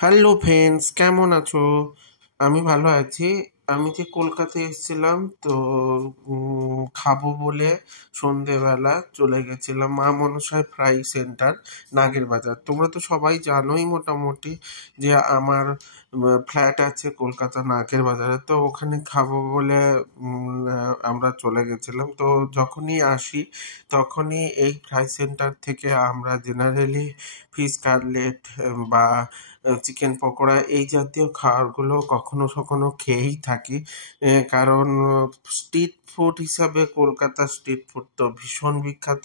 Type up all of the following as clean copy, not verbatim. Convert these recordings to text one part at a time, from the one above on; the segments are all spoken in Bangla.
হ্যালো ফ্রেন্ডস, কেমন আছো? আমি ভালো আছি। আমি যে কলকাতায় এসেছিলাম তো খাবো বলে সন্ধেবেলা চলে গেছিলাম মা মনসায় ফ্রাই সেন্টার, নাগের বাজার। তোমরা তো সবাই জানোই মোটামুটি যে আমার ফ্ল্যাট আছে কলকাতা নাগের বাজারে। তো ওখানে খাবো বলে আমরা চলে গেছিলাম। তো যখনই আসি তখনই এই ফ্রাই সেন্টার থেকে আমরা জেনারেলি ফিশ কাটলেট বা চিকেন পকোড়া এই জাতীয় খাবারগুলো কখনো কখনো খেয়েই থাকি। কারণ স্ট্রিট ফুড হিসাবে কলকাতার স্ট্রিট ফুড তো ভীষণ বিখ্যাত।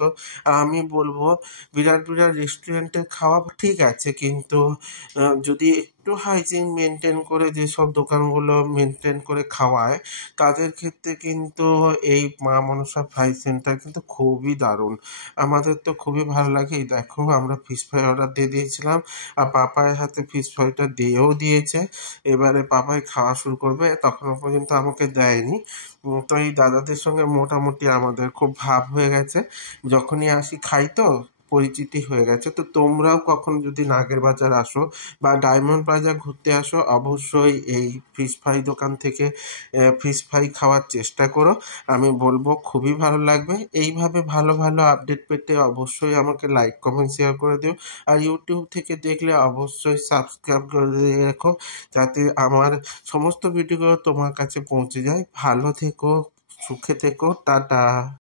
আমি বলবো বিরাট বিরাট রেস্টুরেন্টের খাওয়া ঠিক আছে, কিন্তু যদি একটু হাইজিন মেনটেন করে যেসব দোকানগুলো মেনটেন করে খাওয়ায় তাদের ক্ষেত্রে কিন্তু এই মা মনসা ফ্রাই সেন্টার কিন্তু খুবই দারুণ। আমাদের তো খুবই ভালো লাগে। এই দেখো, আমরা ফিশ ফ্রাই অর্ডার দিয়ে দিয়েছিলাম আর পাপায়ের হাতে ফিশ ফ্রাইটা দিয়েও দিয়েছে। এবারে পাপাই খাওয়া শুরু করবে, তখনও পর্যন্ত আমাকে দেয়নি। তো এই দাদাদের সঙ্গে মোটামুটি আমাদের খুব ভাব হয়ে গেছে। যখনই আসি খাই তো পরিচিতি হয়ে গেছে। তো তোমরাও কখন যদি নাগের বাজার আসো বা ডায়মন্ড প্লাজা ঘুরতে আসো, অবশ্যই এই ফিশ ফ্রাই দোকান থেকে ফিশ ফ্রাই খাওয়ার চেষ্টা করো। আমি বলবো খুবই ভালো লাগবে। এইভাবে ভালো ভালো আপডেট পেতে অবশ্যই আমাকে লাইক কমেন্ট শেয়ার করে দিও। আর ইউটিউব থেকে দেখলে অবশ্যই সাবস্ক্রাইব করে দিয়ে রেখো, যাতে আমার সমস্ত ভিডিওগুলো তোমার কাছে পৌঁছে যায়। ভালো থেকো, সুখে থেকো, টাটা।